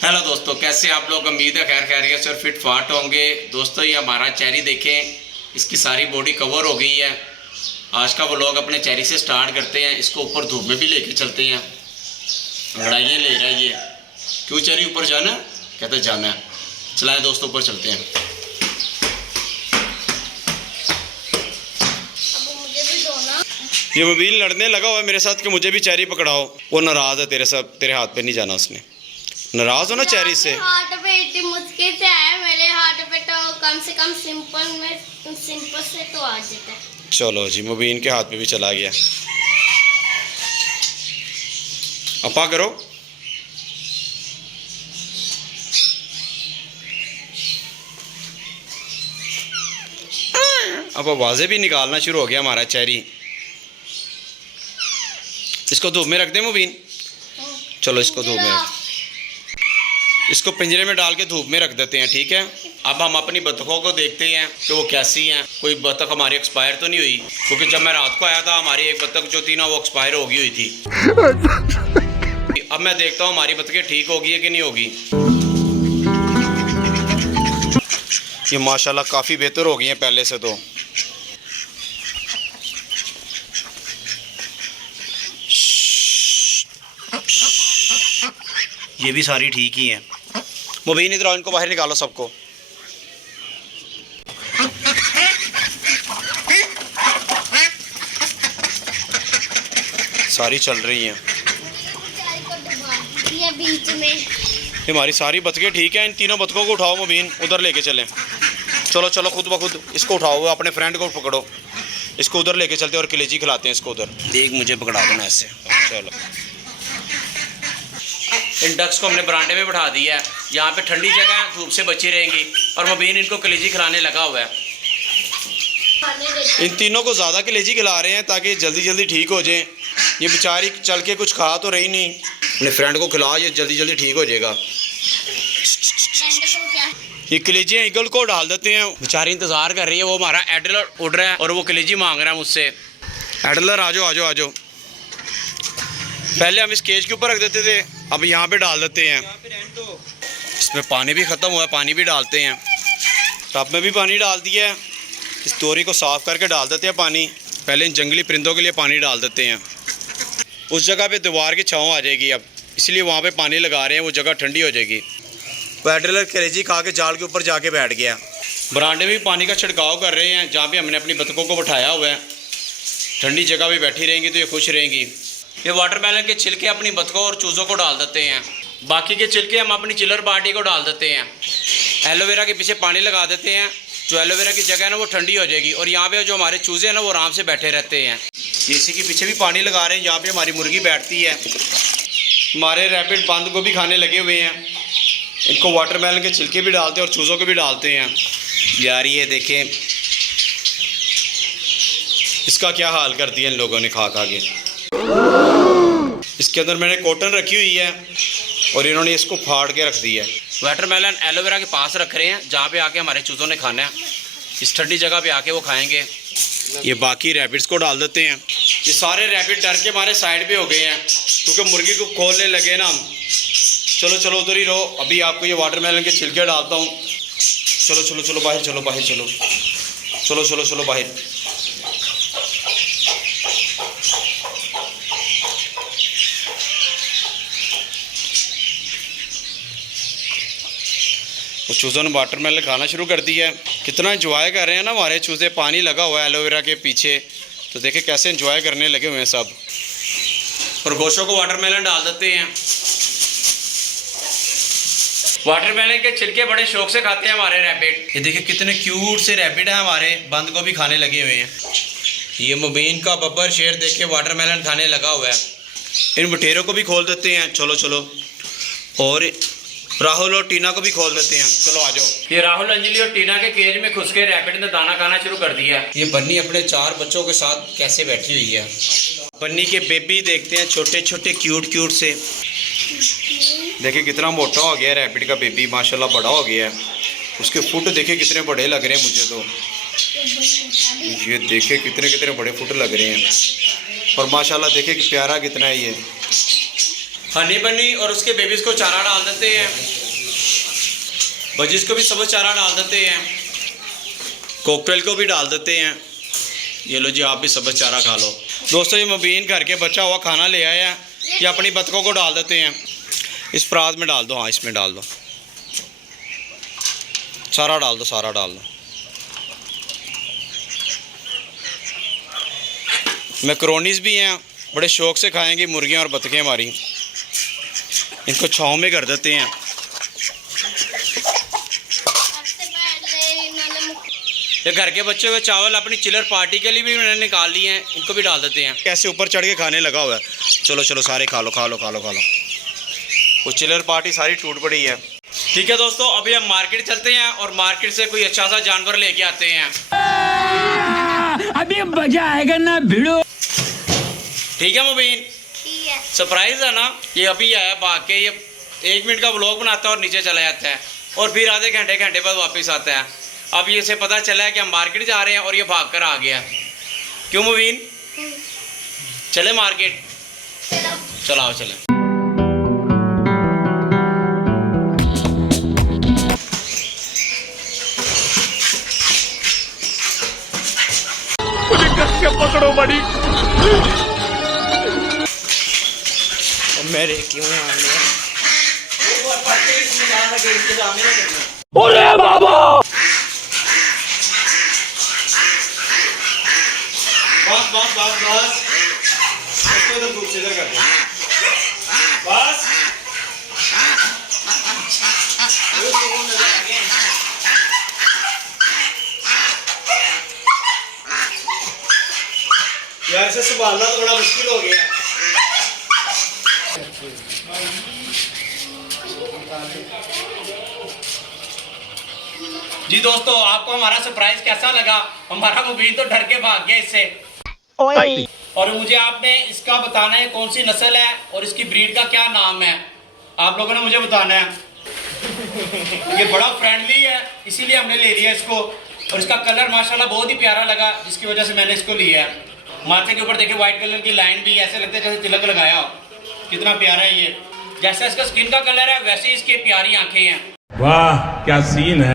Hello दोस्तों, कैसे आप लोग। उम्मीद है खैर खैरियत से और फिट फाट होंगे। दोस्तों ये हमारा चेरी देखें, इसकी सारी बॉडी कवर हो गई है। आज का व्लॉग अपने चेरी से स्टार्ट करते हैं। इसको ऊपर धूप में भी लेके चलते हैं। लड़ाइयाँ ले रहा है ये, क्यों चेरी ऊपर जाना, कहते जाना है। चलाएं दोस्तों, ऊपर चलते हैं। ये मोबाइल लड़ने लगा हुआ है मेरे साथ कि मुझे भी चेरी पकड़ाओ। वो नाराज़ है तेरे साथ, तेरे हाथ पे नहीं जाना उसने। नाराज हो ना चेरी से। हाथ पे इतनी मुश्किल से आया, मेरे हाथ पे तो कम से कम सिंपल से तो आ जाता है। चलो जी, मुबीन के हाथ पे भी चला गया। अपा करो। अब आवाजें भी निकालना शुरू हो गया हमारा चेरी। इसको धूप में रख दे मुबीन। चलो इसको धूप में रख, इसको पिंजरे में डाल के धूप में रख देते हैं, ठीक है। अब हम अपनी बतखों को देखते हैं कि वो कैसी हैं। कोई बतख हमारी एक्सपायर तो नहीं हुई, क्योंकि जब मैं रात को आया था हमारी एक बतख जो थी ना वो एक्सपायर हो गई हुई थी। अब मैं देखता हूँ हमारी बतखें ठीक होगी है कि नहीं होगी। ये माशाल्लाह काफ़ी बेहतर हो गई हैं पहले से तो। ये भी सारी ठीक ही हैं। मुबीन इधर आओ, इनको बाहर निकालो सबको। सारी चल रही हैं। ये बीच में ये हमारी सारी बतखें ठीक हैं। इन तीनों बतखों को उठाओ मुबीन, उधर लेके चलें। चलो चलो, खुद ब खुद इसको उठाओ, अपने फ्रेंड को पकड़ो, इसको उधर लेके चलते और कलेजी खिलाते हैं इसको उधर। एक मुझे पकड़ा देना ऐसे। चलो, इन डक्स को हमने बरांडे में बैठा दिया है। यहाँ पे ठंडी जगह है, धूप से बची रहेंगी। और मुबीन इनको कलेजी खिलाने लगा हुआ है। इन तीनों को ज़्यादा कलेजी खिला रहे हैं ताकि जल्दी जल्दी ठीक हो जाएं। ये बेचारी चल के कुछ खा तो रही नहीं। अपने फ्रेंड को खिला, ये जल्दी जल्दी ठीक हो जाएगा। ये कलेजियाँ ईगल को डाल देते हैं। बेचारी इंतज़ार कर रही है, वो हमारा एडलर उड़ रहा है और वो कलेजी मांग रहा है मुझसे। एडलर आ जाओ आ जाओ आ जाओ। पहले हम इस केज के ऊपर रख देते थे, अब यहाँ पे डाल देते हैं। इसमें पानी भी ख़त्म हुआ है, पानी भी डालते हैं। टब में भी पानी डाल दिया है। इस दोरी को साफ़ करके डाल देते हैं पानी। पहले इन जंगली परिंदों के लिए पानी डाल देते हैं। उस जगह पे दीवार की छाँव आ जाएगी अब, इसलिए वहाँ पे पानी लगा रहे हैं, वो जगह ठंडी हो जाएगी। पैडलर कलेजी खा के जाल के ऊपर जाके बैठ गया। बरांडे में भी पानी का छिड़काव कर रहे हैं, जहाँ पे हमने अपनी बतखों को बैठाया हुआ है। ठंडी जगह पे बैठी रहेंगी तो ये खुश रहेंगी। ये वाटरमेलन के छिलके अपनी बतखों और चूज़ों को डाल देते हैं। बाकी के छिलके हम अपनी चिलर पार्टी को डाल देते हैं। एलोवेरा के पीछे पानी लगा देते हैं, जो एलोवेरा की जगह है ना वो ठंडी हो जाएगी। और यहाँ पे जो हमारे चूज़े हैं ना वो आराम से बैठे रहते हैं। इसी के पीछे भी पानी लगा रहे हैं, यहाँ पे हमारी मुर्गी बैठती है। हमारे रैबिट बंद गोभी खाने लगे हुए हैं। इनको वाटरमेलन के छिलके भी डालते हैं और चूज़ों को भी डालते हैं। यार ये देखें इसका क्या हाल कर दिया इन लोगों ने खा खा के। इसके अंदर मैंने कॉटन रखी हुई है और इन्होंने इसको फाड़ के रख दिया है। वाटरमेलन एलोवेरा के पास रख रहे हैं, जहाँ पे आके हमारे चूज़ों ने खाना है। इस ठंडी जगह पे आके वो खाएंगे। ये बाकी रैबिट्स को डाल देते हैं। ये सारे रैबिट डर के हमारे साइड पे हो गए हैं, क्योंकि मुर्गी को खोलने लगे ना हम। चलो चलो उधर ही रहो, अभी आपको ये वाटरमेलन के छिलके डालता हूँ। चलो चलो चलो बाहर चलो, बाहर चलो, चलो चलो चलो बाहर। वो चूज़ों ने वाटरमेलन खाना शुरू कर दिया है। कितना एंजॉय कर रहे हैं ना हमारे चूज़े। पानी लगा हुआ है एलोवेरा के पीछे, तो देखे कैसे एंजॉय करने लगे हुए हैं सब। और गोशों को वाटरमेलन डाल देते हैं। वाटरमेलन के छिलके बड़े शौक से खाते हैं हमारे रैबिट। ये देखिए कितने क्यूट से रैबिट हैं हमारे, बंद को भी खाने लगे हुए हैं। ये मुबीन का बब्बर शेर देखे वाटरमेलन खाने लगा हुआ है। इन बटेरों को भी खोल देते हैं। चलो चलो, और राहुल और टीना को भी खोल देते हैं। चलो आ जाओ। ये राहुल, अंजलि और टीना के केज में घुस के रैबिट ने दाना खाना शुरू कर दिया। ये बन्नी अपने 4 बच्चों के साथ कैसे बैठी हुई है। बन्नी के बेबी देखते हैं, छोटे छोटे क्यूट क्यूट से। देखिए कितना मोटा हो गया रैबिट का बेबी, माशाल्लाह बड़ा हो गया है। उसके फुट देखिए कितने बड़े लग रहे हैं मुझे तो। ये देखिए कितने कितने बड़े फुट लग रहे हैं। और माशाल्लाह देखिए कि प्यारा कितना है ये। हनी बनी और उसके बेबीज़ को चारा डाल देते हैं। बजिस को भी सब्ज़ चारा डाल देते हैं। कॉकटेल को भी डाल देते हैं। ये लो जी, आप भी सब्ज़ चारा खा लो। दोस्तों ये मुबीन घर के बचा हुआ खाना ले आया है, ये अपनी बतखों को डाल देते हैं। इस परात में डाल दो, हाँ इसमें डाल दो, सारा डाल दो, सारा डाल दो। मैक्रोनीस भी हैं, बड़े शौक से खाएंगी मुर्गियाँ और बतखें हमारी। इनको छाँव में कर देते हैं। ये घर के बच्चे हुए चावल अपनी चिलर पार्टी के लिए भी मैंने निकाल लिए हैं, इनको भी डाल देते हैं। कैसे ऊपर चढ़ के खाने लगा हुआ है। चलो चलो सारे खा लो, खा लो, खा लो, खा लो। वो चिलर पार्टी सारी टूट पड़ी है। ठीक है दोस्तों, अभी हम मार्केट चलते हैं और मार्केट से कोई अच्छा सा जानवर लेके आते हैं। अभी मजा आएगा ना भिड़ो। ठीक है मुबीन, ठीक है। सरप्राइज है ना। ये अभी आया भाग के, ये 1 मिनट का व्लॉग बनाता है और नीचे चला जाता है और फिर आधे घंटे बाद वापस आता है। अब ये से पता चला है कि हम मार्केट जा रहे हैं और ये भाग कर आ गया। क्यों मुबीन, चले मार्केट? चलो। चलो आओ चले। पकड़ो बड़ी। मेरे क्यों आ गया? अरे बाबा, बस बस बस बस, इसको इधर दूर से इधर कर दो। बस यार, इसे संभालना तो बड़ा मुश्किल हो गया। जी दोस्तों, आपको हमारा सरप्राइज कैसा लगा? हमारा मुबीन तो डर के भाग गया इससे। और मुझे आपने इसका बताना है कौन सी नस्ल है और इसकी ब्रीड का क्या नाम है। आप लोगों ने मुझे बताना है। ये बड़ा फ्रेंडली है, इसीलिए हमने ले लिया इसको। और इसका कलर माशाल्लाह बहुत ही प्यारा लगा, जिसकी वजह से मैंने इसको लिया है। माथे के ऊपर देखिए व्हाइट कलर की लाइन भी, ऐसे लगता है जैसे तिलक लगाया हो। कितना प्यारा है ये। जैसा इसका स्किन का कलर है वैसे ही इसकी प्यारी आंखें हैं। वाह क्या सीन है।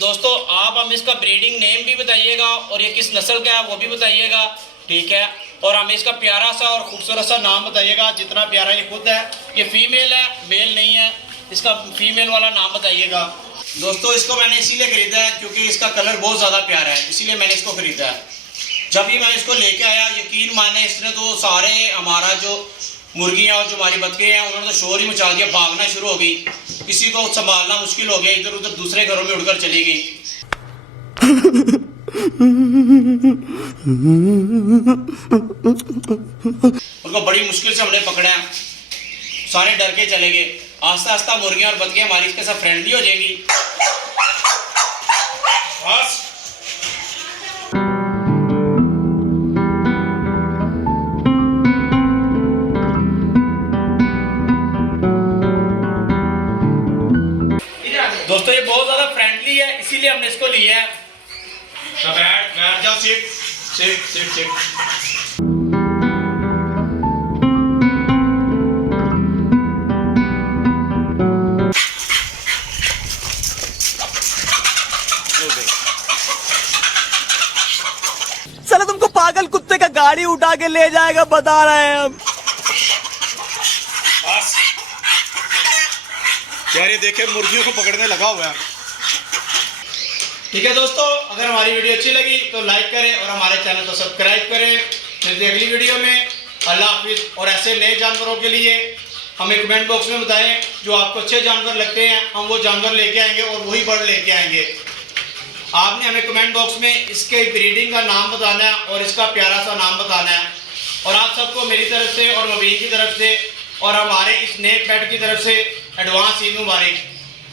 दोस्तों आप हम इसका ब्रीडिंग नेम भी बताइएगा और ये किस नस्ल का है वो भी बताइएगा, ठीक है। और हमें इसका प्यारा सा और खूबसूरत सा नाम बताइएगा, जितना प्यारा ये खुद है। ये फीमेल है, मेल नहीं है। इसका फीमेल वाला नाम बताइएगा। दोस्तों इसको मैंने इसीलिए ख़रीदा है क्योंकि इसका कलर बहुत ज़्यादा प्यारा है, इसीलिए मैंने इसको ख़रीदा है। जब भी मैं इसको लेके आया, यकीन माने इसने तो सारे हमारा जो मुर्गियाँ और जो हमारी बतखें हैं उन्होंने तो शोर ही मचा दिया, भागना शुरू हो गई। किसी को संभालना मुश्किल हो गया, इधर उधर दूसरे घरों में उड़कर चली गई। उनको बड़ी मुश्किल से हमने पकड़ा, सारे डर के चले गए। आस्ता आस्ता मुर्गियाँ और बतखें हमारी इसके साथ फ्रेंडली हो जाएंगी। बस दोस्तों ये बहुत ज्यादा फ्रेंडली है, इसीलिए हमने इसको लिया है। तो बैठ जाओ, सीट सीट सीट सीट। साला तुमको पागल कुत्ते का गाड़ी उठा के ले जाएगा, बता रहे हैं हम। बस यार, ये देखे मुर्गियों को पकड़ने लगा हुआ है। ठीक है दोस्तों, अगर हमारी वीडियो अच्छी लगी तो लाइक करें और हमारे चैनल को सब्सक्राइब करें। मिलते हैं अगली वीडियो में। अल्लाह हाफिज़। और ऐसे नए जानवरों के लिए हमें कमेंट बॉक्स में बताएं, जो आपको अच्छे जानवर लगते हैं हम वो जानवर लेके आएंगे और वही बर्ड लेके आएंगे। आपने हमें कमेंट बॉक्स में इसके ब्रीडिंग का नाम बताना है और इसका प्यारा सा नाम बताना है। और आप सबको मेरी तरफ से और मुबीन की तरफ से और हमारे इस नए पेट की तरफ से एडवांस ईद मुबारक।